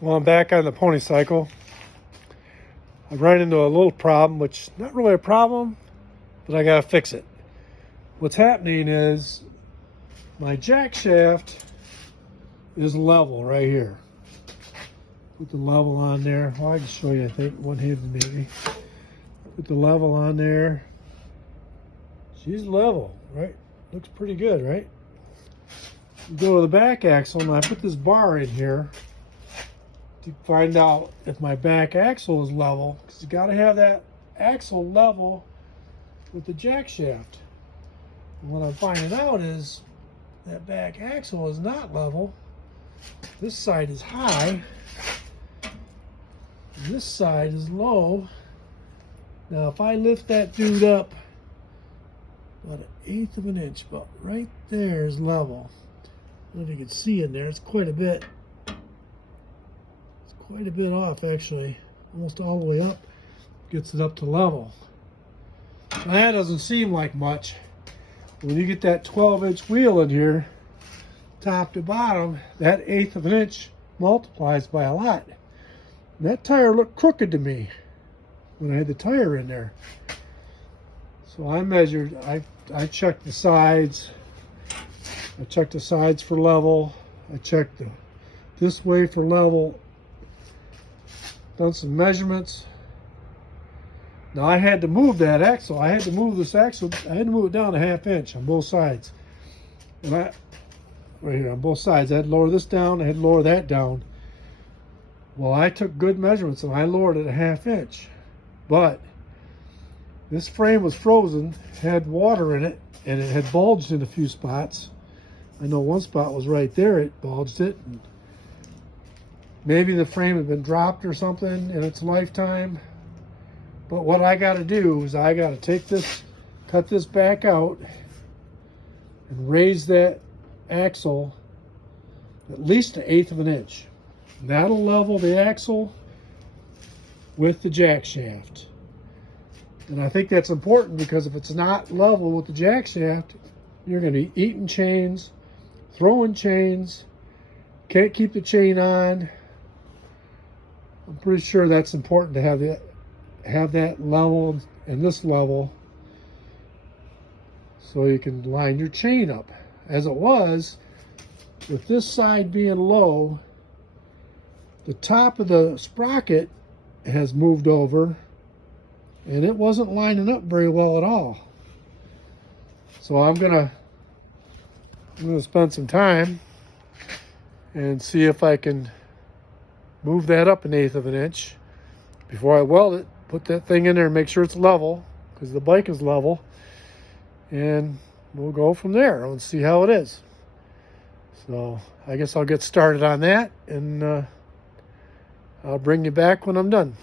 Well, I'm back on the Ponycycle. I ran into a little problem, which not really a problem, but I gotta fix it. What's happening is my jack shaft is level right here. Put the level on there. Well, I can show you, I think, one-handed maybe. Put the level on there. She's level, right? Looks pretty good, right? You go to the back axle, and I put this bar in here to find out if my back axle is level, because you got to have that axle level with the jack shaft. And what I'm finding out is that back axle is not level. This side is high, and this side is low. Now if I lift that dude up about 1/8 of an inch, about right there is level. I don't know if you can see in there, it's quite a bit. Quite a bit off, actually, almost all the way up. Gets it up to level. Now, that doesn't seem like much. When you get that 12-inch wheel in here, top to bottom, that 1/8 of an inch multiplies by a lot. And that tire looked crooked to me when I had the tire in there. So I measured, I checked the sides. I checked the sides for level. I checked this way for level. Done some measurements. Now I had to move that axle. I had to move this axle. I had to move it down 1/2 inch on both sides. And right here on both sides, I had to lower this down. I had to lower that down. Well, I took good measurements and I lowered it 1/2 inch. But this frame was frozen, had water in it, and it had bulged in a few spots. I know one spot was right there. It bulged it. And maybe the frame had been dropped or something in its lifetime. But what I got to do is I got to take this, cut this back out, and raise that axle at least 1/8 of an inch. That'll level the axle with the jack shaft. And I think that's important because if it's not level with the jack shaft, you're going to be eating chains, throwing chains, can't keep the chain on. I'm pretty sure that's important to have that level and this level so you can line your chain up. As it was, with this side being low, the top of the sprocket has moved over and it wasn't lining up very well at all. So I'm gonna spend some time and see if I can move that up 1/8 of an inch before I weld it. Put that thing in there and make sure it's level, because the bike is level, and we'll go from there and see how it is. So I guess I'll get started on that, and I'll bring you back when I'm done.